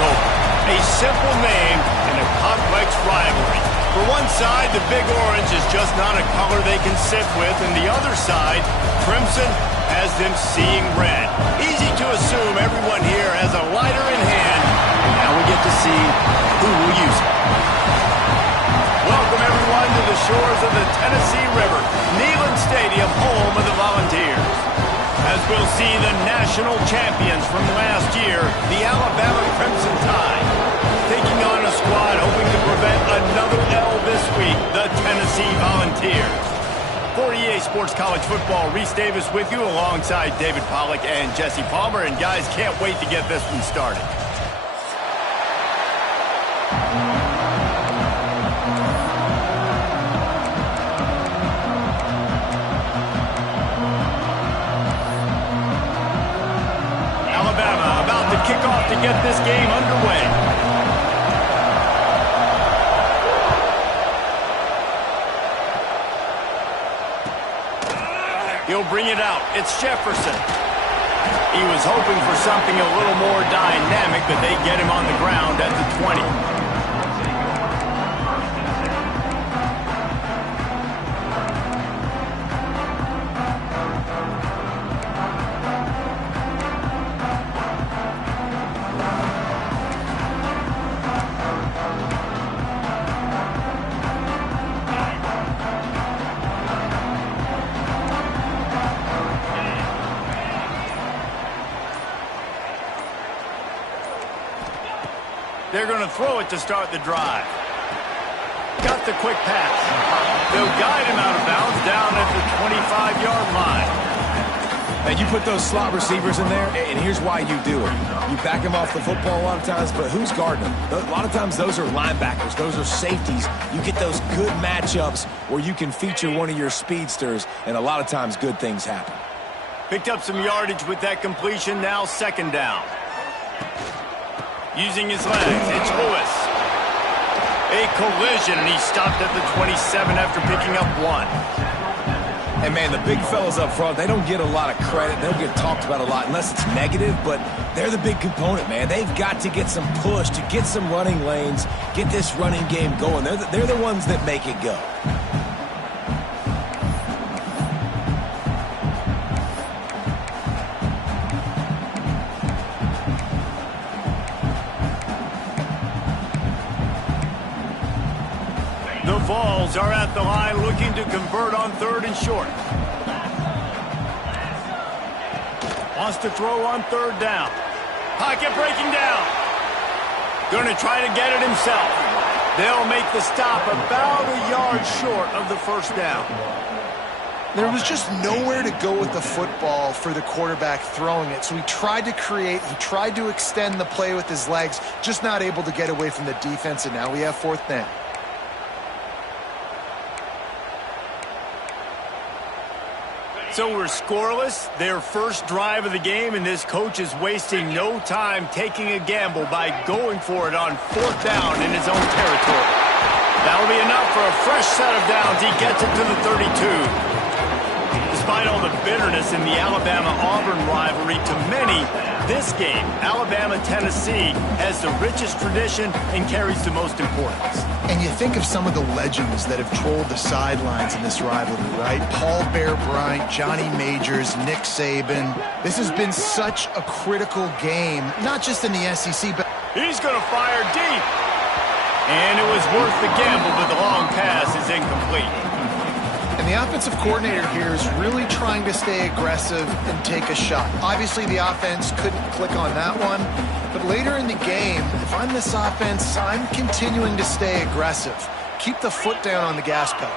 over. A simple name in a complex rivalry. For one side, the Big Orange is just not a color they can sit with, and the other side, Crimson, has them seeing red. Easy to assume everyone here has a lighter in hand, and now we get to see who will use it. Welcome, everyone, to the shores of the Tennessee River, Neyland Stadium, home of the Volunteers. As we'll see the national champions from last year, the Alabama Crimson Tide, taking on a squad hoping to prevent another L this week, the Tennessee Volunteers. For EA Sports College Football, Reese Davis with you alongside David Pollack and Jesse Palmer. And guys, can't wait to get this one started. Alabama about to kick off to get this game underway. He'll bring it out. It's Jefferson. He was hoping for something a little more dynamic, but they get him on the ground at the 20. They're going to throw it to start the drive. Got the quick pass. They'll guide him out of bounds down at the 25-yard line. And you put those slot receivers in there, and here's why you do it. You back them off the football a lot of times, but who's guarding them? A lot of times those are linebackers. Those are safeties. You get those good matchups where you can feature one of your speedsters, and a lot of times good things happen. Picked up some yardage with that completion. Now second down. Using his legs, it's Lewis. A collision, and he stopped at the 27 after picking up one. And, man, the big fellas up front, they don't get a lot of credit. They don't get talked about a lot unless it's negative, but they're the big component, man. They've got to get some push, to get some running lanes, get this running game going. They're the ones that make it go. The Vols are at the line looking to convert on third and short. Wants to throw on third down. Pocket breaking down. Going to try to get it himself. They'll make the stop about a yard short of the first down. There was just nowhere to go with the football for the quarterback throwing it. So he tried to create, he tried to extend the play with his legs, just not able to get away from the defense, and now we have fourth down. So we're scoreless, their first drive of the game, and this coach is wasting no time taking a gamble by going for it on fourth down in his own territory. That'll be enough for a fresh set of downs. He gets it to the 32. Despite all the bitterness in the Alabama-Auburn rivalry, to many, this game, Alabama-Tennessee, has the richest tradition and carries the most importance. And you think of some of the legends that have trolled the sidelines in this rivalry, right? Paul Bear Bryant, Johnny Majors, Nick Saban. This has been such a critical game, not just in the SEC, but... He's going to fire deep. And it was worth the gamble, but the long pass is incomplete. And the offensive coordinator here is really trying to stay aggressive and take a shot. Obviously, the offense couldn't click on that one. But later in the game, if I'm this offense, I'm continuing to stay aggressive. Keep the foot down on the gas pedal.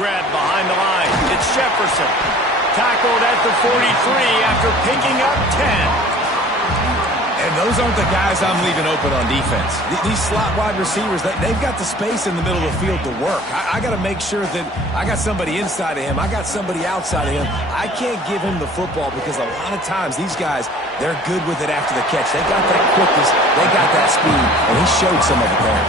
Grabbed behind the line. It's Jefferson. Tackled at the 43 after picking up 10. And those aren't the guys I'm leaving open on defense. These slot wide receivers, they've got the space in the middle of the field to work. I got to make sure that I got somebody inside of him. I got somebody outside of him. I can't give him the football because a lot of times these guys, they're good with it after the catch. They got that quickness. They got that speed, and he showed some of it there.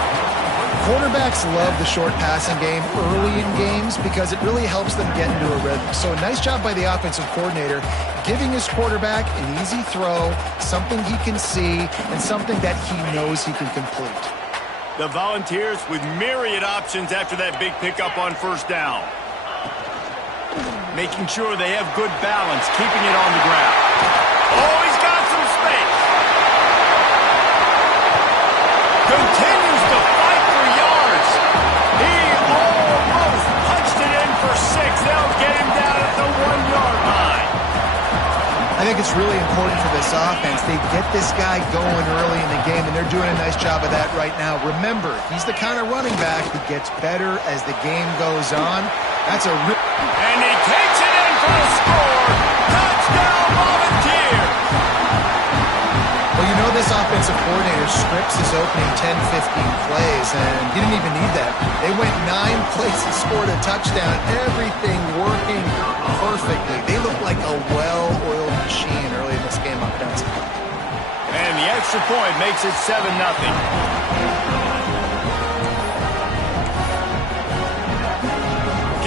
Quarterbacks love the short passing game early in games because it really helps them get into a rhythm. So a nice job by the offensive coordinator giving his quarterback an easy throw, something he can see, and something that he knows he can complete. The Volunteers with myriad options after that big pickup on first down. Making sure they have good balance, keeping it on the ground. Oh, he's got some space. Continues to fight for yards. He almost punched it in for 6. They'll get him down at the 1-yard line. I think it's really important for this offense. They get this guy going early in the game, and they're doing a nice job of that right now. Remember, he's the kind of running back who gets better as the game goes on. That's a and he takes it in for a score. Touchdown, Volunteers. Well, you know this offensive coordinator scripts his opening 10-15 plays, and he didn't even need that. They went 9 plays and scored a touchdown. Everything working perfectly. They look like a well-oiled machine early in this game offensively. And the extra point makes it 7-0.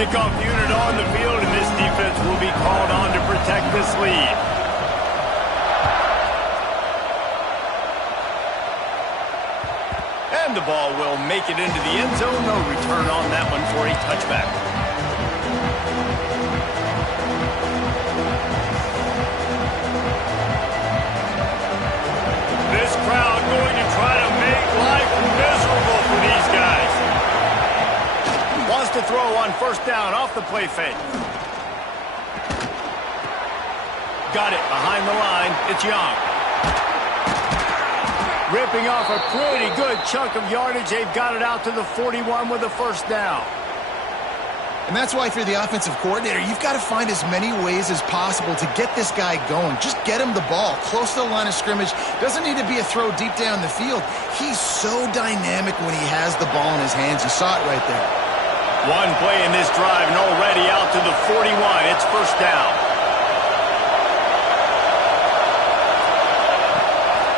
Kickoff unit on the field, and this defense will be called on to protect this lead. And the ball will make it into the end zone. No return on that one for a touchback. This crowd going to try to make life miserable for these guys. Wants to throw on first down off the play fake. Got it behind the line. It's Young. Ripping off a pretty good chunk of yardage. They've got it out to the 41 with a first down. And that's why, if you're the offensive coordinator, you've got to find as many ways as possible to get this guy going. Just get him the ball close to the line of scrimmage. Doesn't need to be a throw deep down the field. He's so dynamic when he has the ball in his hands. You saw it right there. One play in this drive and already out to the 41. It's first down.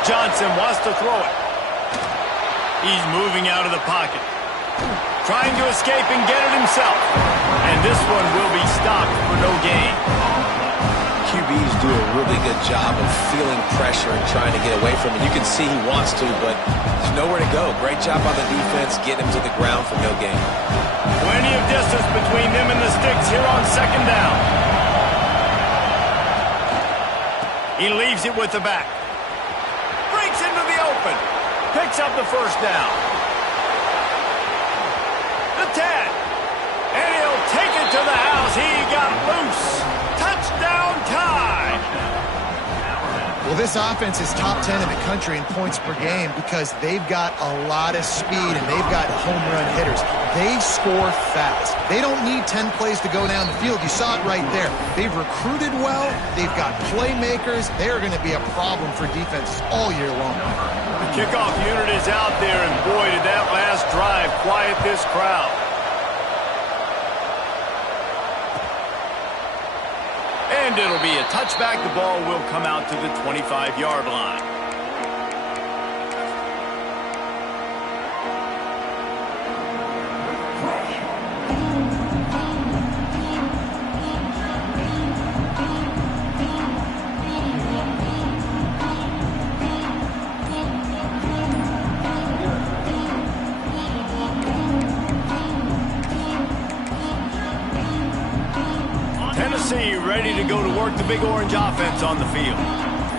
Johnson wants to throw it. He's moving out of the pocket. Trying to escape and get it himself. And this one will be stopped for no gain. QBs do a really good job of feeling pressure and trying to get away from it. You can see he wants to, but there's nowhere to go. Great job on the defense, getting him to the ground for no gain. Plenty of distance between them and the sticks here on second down. He leaves it with the back. Breaks into the open. Picks up the first down. The 10. And he'll take it to the house. He got loose. Touchdown time. Well, this offense is top 10 in the country in points per game because they've got a lot of speed and they've got home run hitters. They score fast. They don't need 10 plays to go down the field. You saw it right there. They've recruited well. They've got playmakers. They're going to be a problem for defenses all year long. The kickoff unit is out there, and boy, did that last drive quiet this crowd. And it'll be a touchback. The ball will come out to the 25-yard line. Tennessee ready to go to work the Big Orange offense on the field.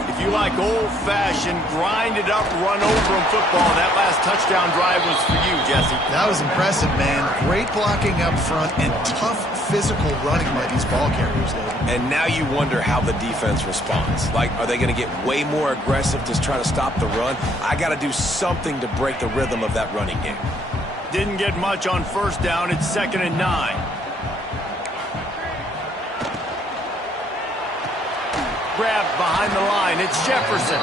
If you like old-fashioned, grinded-up, run-over football, that last touchdown drive was for you, Jesse. That was impressive, man. Great blocking up front and tough physical running by these ball carriers, David. And now you wonder how the defense responds. Like, are they going to get way more aggressive to try to stop the run? I got to do something to break the rhythm of that running game. Didn't get much on first down. It's 2nd and 9. Grabbed behind the line. It's Jefferson.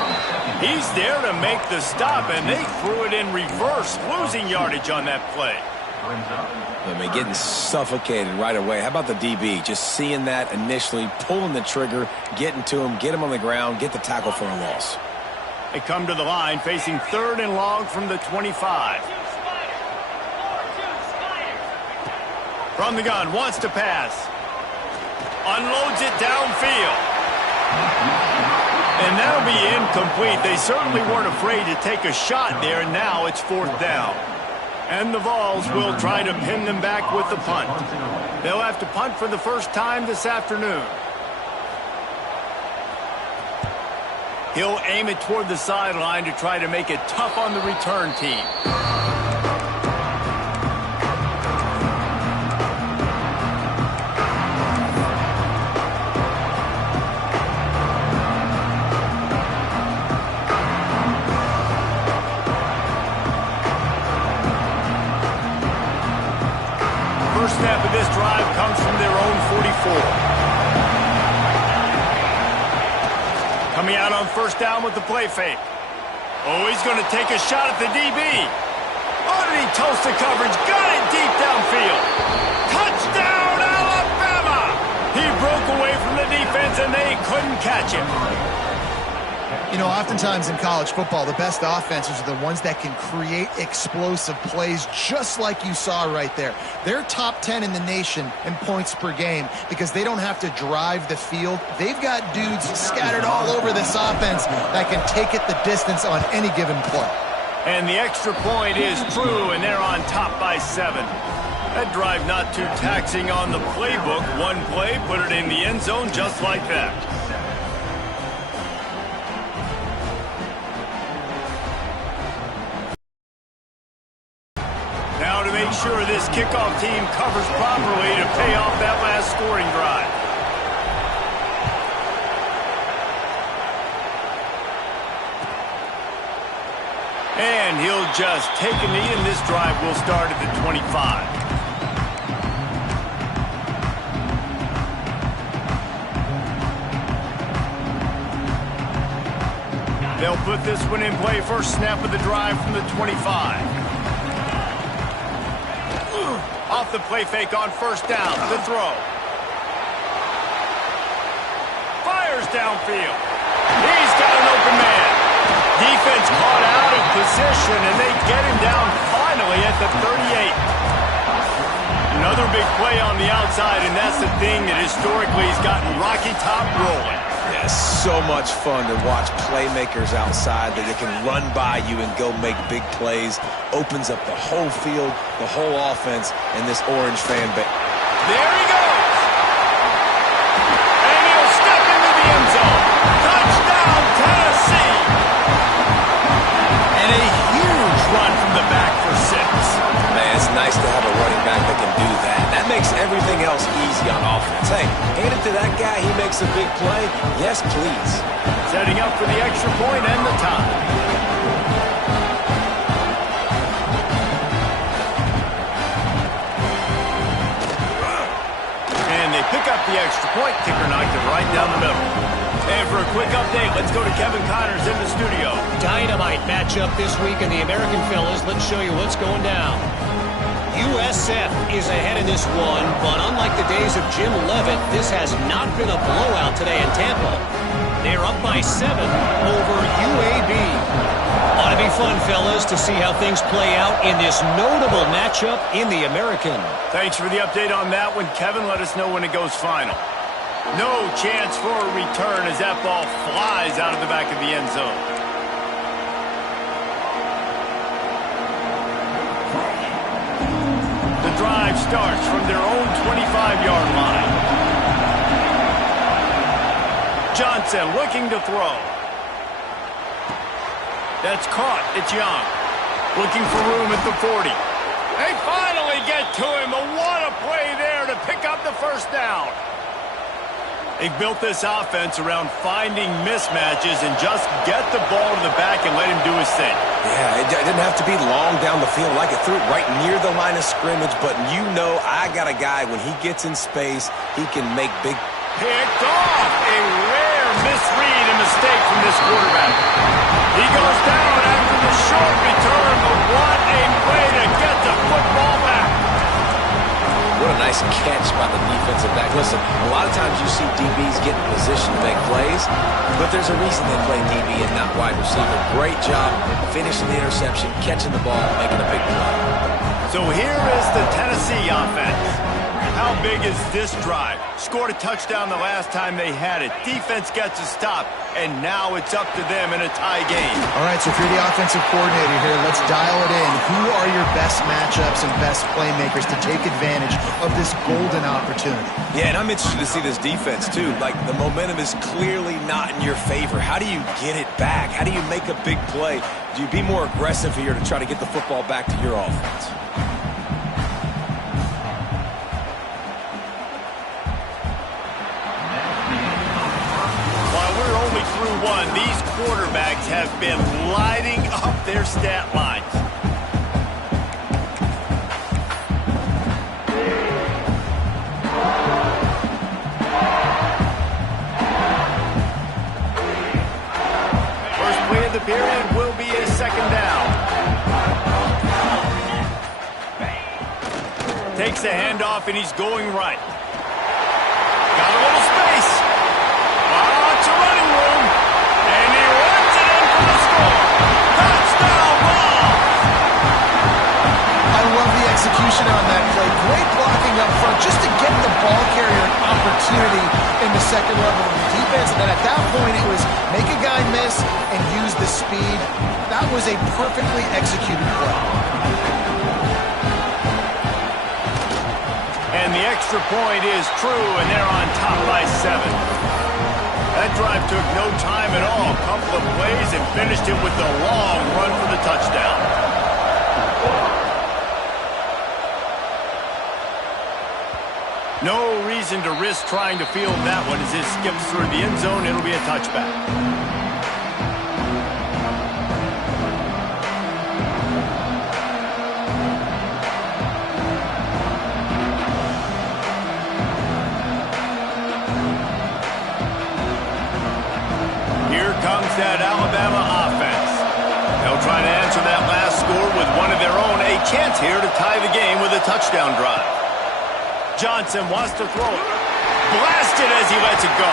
He's there to make the stop, and they threw it in reverse, losing yardage on that play. I mean, getting suffocated right away. How about the DB? Just seeing that initially, pulling the trigger, getting to him, get him on the ground, get the tackle for a loss. They come to the line, facing 3rd and long from the 25. From the gun, wants to pass. Unloads it downfield. And that'll be incomplete. They certainly weren't afraid to take a shot there, and now it's 4th down. And the Vols will try to pin them back with the punt. They'll have to punt for the first time this afternoon. He'll aim it toward the sideline to try to make it tough on the return team. First snap of this drive comes from their own 44. Coming out on first down with the play fake. Oh, he's going to take a shot at the DB. Oh, did he toast the coverage? Got it deep downfield. Touchdown, Alabama! He broke away from the defense, and they couldn't catch him. You know, oftentimes in college football, the best offenses are the ones that can create explosive plays just like you saw right there. They're top 10 in the nation in points per game because they don't have to drive the field. They've got dudes scattered all over this offense that can take it the distance on any given play. And the extra point is true, and they're on top by 7. That drive not too taxing on the playbook. One play, put it in the end zone just like that. Now to make sure this kickoff team covers properly to pay off that last scoring drive. And he'll just take a knee, and this drive will start at the 25. They'll put this one in play. First snap of the drive from the 25. Off the play fake on first down. The throw. Fires downfield. He's got an open man. Defense caught out of position, and they get him down finally at the 38. Another big play on the outside, and that's the thing that historically has gotten Rocky Top rolling. Yeah, so much fun to watch playmakers outside that they can run by you and go make big plays. Opens up the whole field, the whole offense, and this Orange fan base. There he goes! And he'll step into the end zone. Touchdown, Tennessee! And a huge run from the back for 6. Man, it's nice to have a running back that can do that. That makes everything else easy on offense. Hey, hand it to that guy, he makes a big play. Yes, please. Setting up for the extra point and the tie. And they pick up the extra point. Kicker knocked it right down the middle. And for a quick update, let's go to Kevin Connors in the studio. Dynamite matchup this week in the American Fellas. Let's show you what's going down. USF is ahead in this one, but unlike the days of Jim Leavitt, this has not been a blowout today in Tampa. They're up by 7 over UAB. Ought to be fun, fellas, to see how things play out in this notable matchup in the American. Thanks for the update on that one, Kevin. Let us know when it goes final. No chance for a return as that ball flies out of the back of the end zone. The drive starts from their own 25-yard line. Johnson looking to throw. That's caught. It's Young. Looking for room at the 40. They finally get to him. What a play there to pick up the first down. They've built this offense around finding mismatches and just get the ball to the back and let him do his thing. Yeah, it didn't have to be long down the field. Like it threw it right near the line of scrimmage, but you know I got a guy, when he gets in space, he can make big... Picked off. A rare misread and mistake from this quarterback. He goes down after the short return, but what a play to get the football back. What a nice catch by the defensive back. Listen, a lot of times you see DBs get in position to make plays, but there's a reason they play DB and not wide receiver. Great job finishing the interception, catching the ball, making a big play. So here is the Tennessee offense. How big is this drive? Scored a touchdown the last time they had it. Defense gets a stop, and now it's up to them in a tie game. All right, so if you're the offensive coordinator here, let's dial it in. Who are your best matchups and best playmakers to take advantage of this golden opportunity? Yeah, and I'm interested to see this defense, too. Like, the momentum is clearly not in your favor. How do you get it back? How do you make a big play? Do you be more aggressive here to try to get the football back to your offense? Through one, these quarterbacks have been lighting up their stat lines. First play of the period will be a second down. Takes the handoff and he's going right. Got a little space. Lots of running room. And he runs it in for the score. Touchdown ball. I love the execution on that play. Great blocking up front just to get the ball carrier an opportunity in the second level of the defense. And then at that point, it was make a guy miss and use the speed. That was a perfectly executed play. And the extra point is true, and they're on top by 7. That drive took no time at all. A couple of plays and finished it with a long run for the touchdown. No reason to risk trying to field that one as it skips through the end zone. It'll be a touchback. That Alabama offense. They'll try to answer that last score with one of their own. A chance here to tie the game with a touchdown drive. Johnson wants to throw it. Blasted as he lets it go.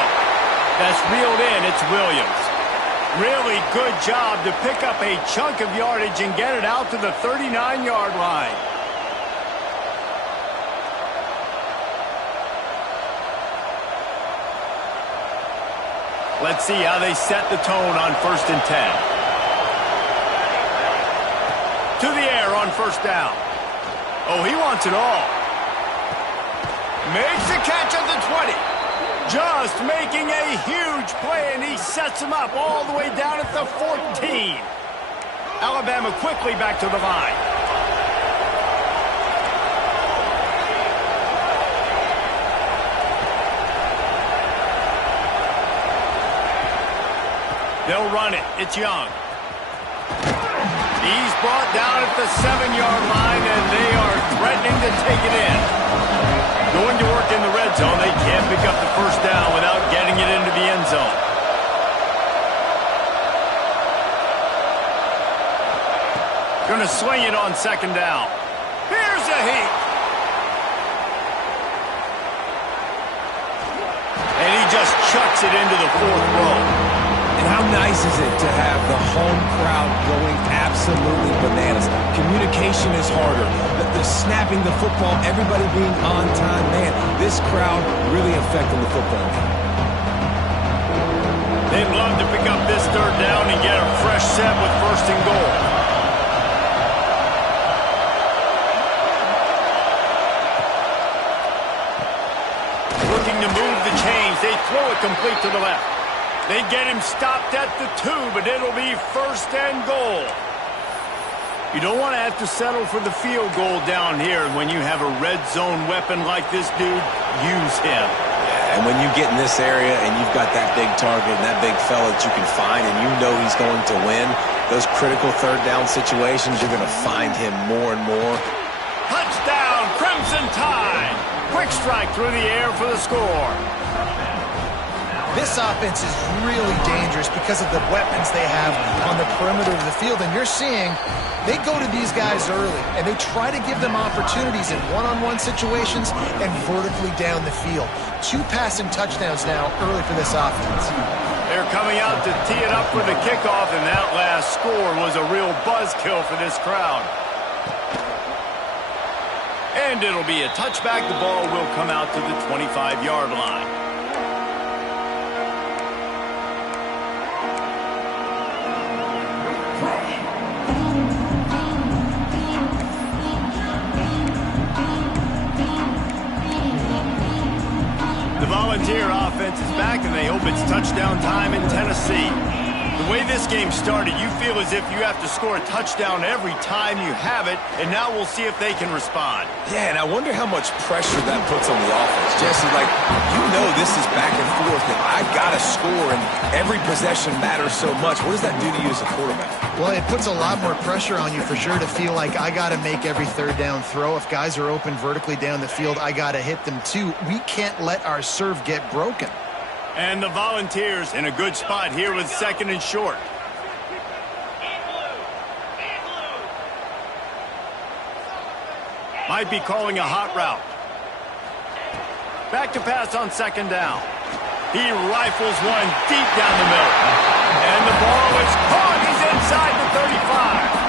That's reeled in. It's Williams. Really good job to pick up a chunk of yardage and get it out to the 39-yard line. Let's see how they set the tone on 1st and 10. To the air on 1st down. Oh, he wants it all. Makes the catch at the 20. Just making a huge play, and he sets him up all the way down at the 14. Alabama quickly back to the line. They'll run it. It's Young. He's brought down at the 7-yard line, and they are threatening to take it in. Going to work in the red zone. They can't pick up the 1st down without getting it into the end zone. Going to swing it on 2nd down. Here's a heat. And he just chucks it into the 4th row. And how nice is it to have the home crowd going absolutely bananas? Communication is harder. The snapping the football, everybody being on time. Man, this crowd really affecting the football game. They'd love to pick up this 3rd down and get a fresh set with 1st and goal. Looking to move the chains. They throw it complete to the left. They get him stopped at the 2, but it'll be 1st and goal. You don't want to have to settle for the field goal down here. When you have a red zone weapon like this dude, use him. Yeah, and when you get in this area and you've got that big target and that big fella that you can find and you know he's going to win, those critical 3rd down situations, you're going to find him more and more. Touchdown, Crimson Tide. Quick strike through the air for the score. This offense is really dangerous because of the weapons they have on the perimeter of the field. And you're seeing they go to these guys early, and they try to give them opportunities in one-on-one situations and vertically down the field. 2 passing touchdowns now early for this offense. They're coming out to tee it up for the kickoff, and that last score was a real buzzkill for this crowd. And it'll be a touchback. The ball will come out to the 25-yard line. The Volunteer offense is back, and they hope it's touchdown time in Tennessee. The way this game started, you feel as if you have to score a touchdown every time you have it, and now we'll see if they can respond. Yeah, and I wonder how much pressure that puts on the offense. Jesse, like, you know this is back and forth, and I got to score, and every possession matters so much. What does that do to you as a quarterback? Well, it puts a lot more pressure on you for sure to feel like I got to make every third down throw. If guys are open vertically down the field, I got to hit them too. We can't let our serve get broken. And the Volunteers in a good spot here with second and short. Might be calling a hot route. Back to pass on second down. He rifles one deep down the middle. And the ball is caught. He's inside the 35.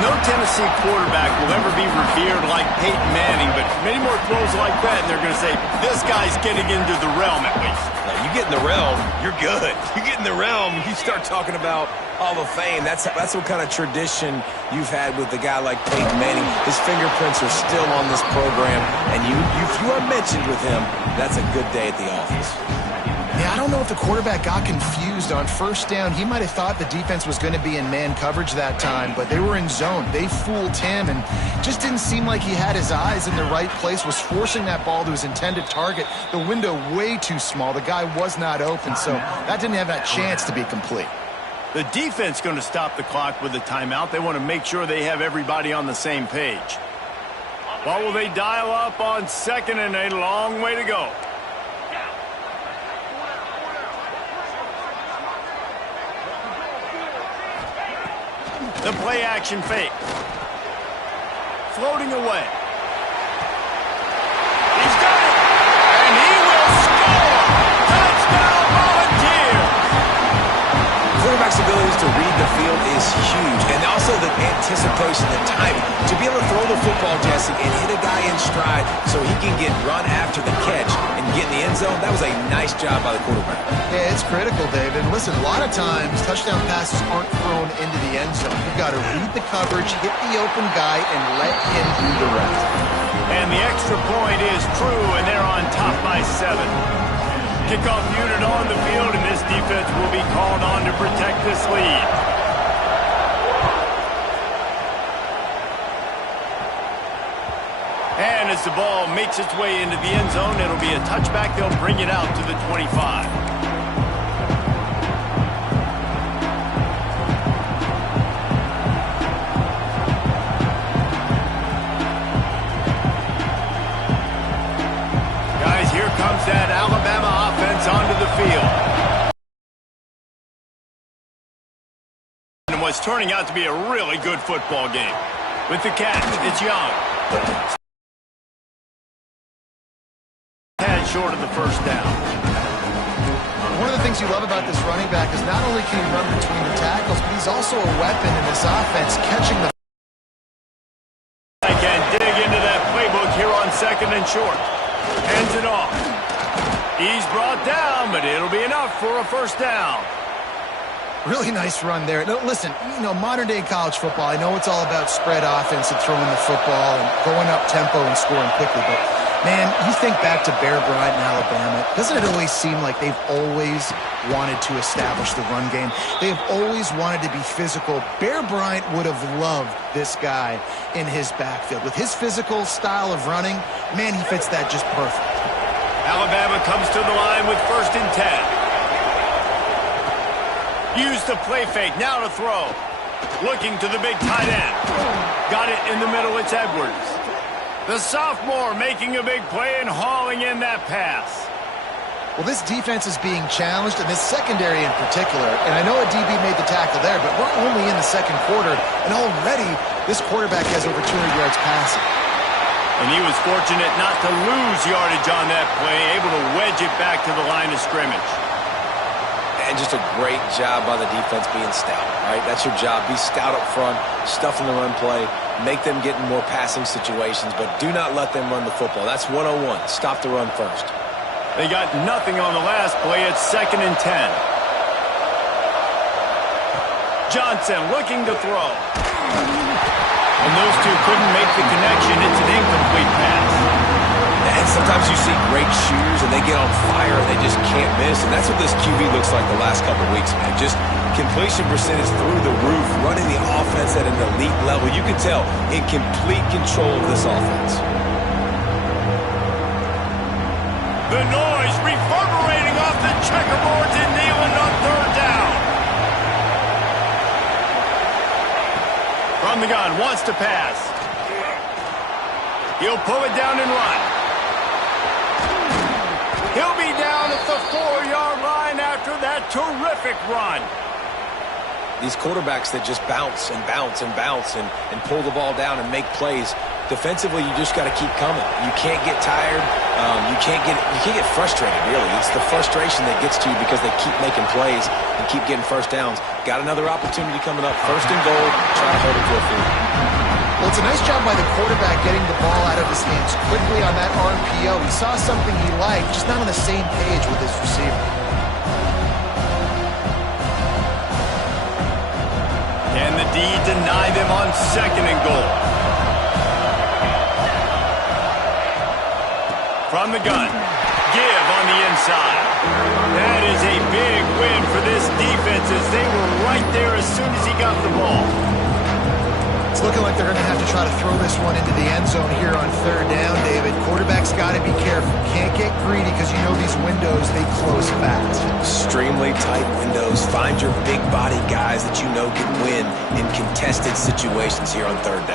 No Tennessee quarterback will ever be revered like Peyton Manning, but many more throws like that, and they're going to say, this guy's getting into the realm at least. Now, you get in the realm, you're good. You get in the realm, you start talking about Hall of Fame. That's what kind of tradition you've had with a guy like Peyton Manning. His fingerprints are still on this program, and if you are mentioned with him, that's a good day at the office. Yeah, I don't know if the quarterback got confused on first down. He might have thought the defense was going to be in man coverage that time, but they were in zone. They fooled him and just didn't seem like he had his eyes in the right place, was forcing that ball to his intended target. The window way too small. The guy was not open, so that didn't have that chance to be complete. The defense going to stop the clock with a timeout. They want to make sure they have everybody on the same page. Well, will they dial up on second and a long way to go? The play action fake. Floating away. He's got it. And he will score. Touchdown Volunteer. Quarterback's abilities to read the field is huge. And also the anticipation, the timing. To be able to throw the football, Jesse, and hit a guy in stride so he can get run after the catch and get in the end zone, that was a nice job by the quarterback. Yeah, it's critical, David. Listen, a lot of times touchdown passes aren't thrown into the end zone. You've got to read the coverage, hit the open guy, and let him do the rest. And the extra point is true, and they're on top by 7. Kickoff unit on the field, and this defense will be called on to protect this lead. And as the ball makes its way into the end zone, it'll be a touchback. They'll bring it out to the 25. Guys, here comes that Alabama offense onto the field. And what's turning out to be a really good football game. With the catch, it's Young. Short of the first down. One of the things you love about this running back is not only can he run between the tackles, but he's also a weapon in this offense, catching the... I can dig into that playbook here on second and short. Hands it off. He's brought down, but it'll be enough for a first down. Really nice run there. No, listen, you know, modern-day college football, I know it's all about spread offense and throwing the football and going up tempo and scoring quickly, but man, you think back to Bear Bryant in Alabama, doesn't it always seem like they've always wanted to establish the run game? They have always wanted to be physical. Bear Bryant would have loved this guy in his backfield. With his physical style of running, man, he fits that just perfect. Alabama comes to the line with 1st and 10. Use the play fake, now to throw. Looking to the big tight end. Got it in the middle, it's Edwards. The sophomore making a big play and hauling in that pass. Well, this defense is being challenged, and this secondary in particular. And I know a DB made the tackle there, but we're only in the second quarter, and already this quarterback has over 200 yards passing. And he was fortunate not to lose yardage on that play, able to wedge it back to the line of scrimmage. And just a great job by the defense being stout, right? That's your job. Be stout up front, stuff in the run play, make them get in more passing situations, but do not let them run the football. That's 101. Stop the run first. They got nothing on the last play. It's 2nd and 10. Johnson looking to throw. And those two couldn't make the connection. It's an incomplete pass. And sometimes you see great shooters and they get on fire and they just can't miss. And that's what this QB looks like the last couple of weeks, man. Just completion percentage through the roof, running the offense at an elite level. You can tell in complete control of this offense. The noise reverberating off the checkerboards in Neyland on 3rd down. From the gun, wants to pass. He'll pull it down and run. He'll be down at the 4-yard line after that terrific run. These quarterbacks that just bounce and bounce and bounce and pull the ball down and make plays. Defensively, you just got to keep coming. You can't get tired. You can't get frustrated, really. It's the frustration that gets to you because they keep making plays and keep getting first downs. Got another opportunity coming up. 1st and goal. Try to hold it to a field. Well, it's a nice job by the quarterback getting the ball out of his hands quickly on that RPO. He saw something he liked, just not on the same page with his receiver. Can the D deny them on 2nd and goal? From the gun, give on the inside. That is a big win for this defense as they were right there as soon as he got the ball. It's looking like they're going to have to try to throw this one into the end zone here on 3rd down, David. Quarterback's got to be careful. Can't get greedy because you know these windows, they close fast. Extremely tight windows. Find your big body guys that you know can win in contested situations here on 3rd down.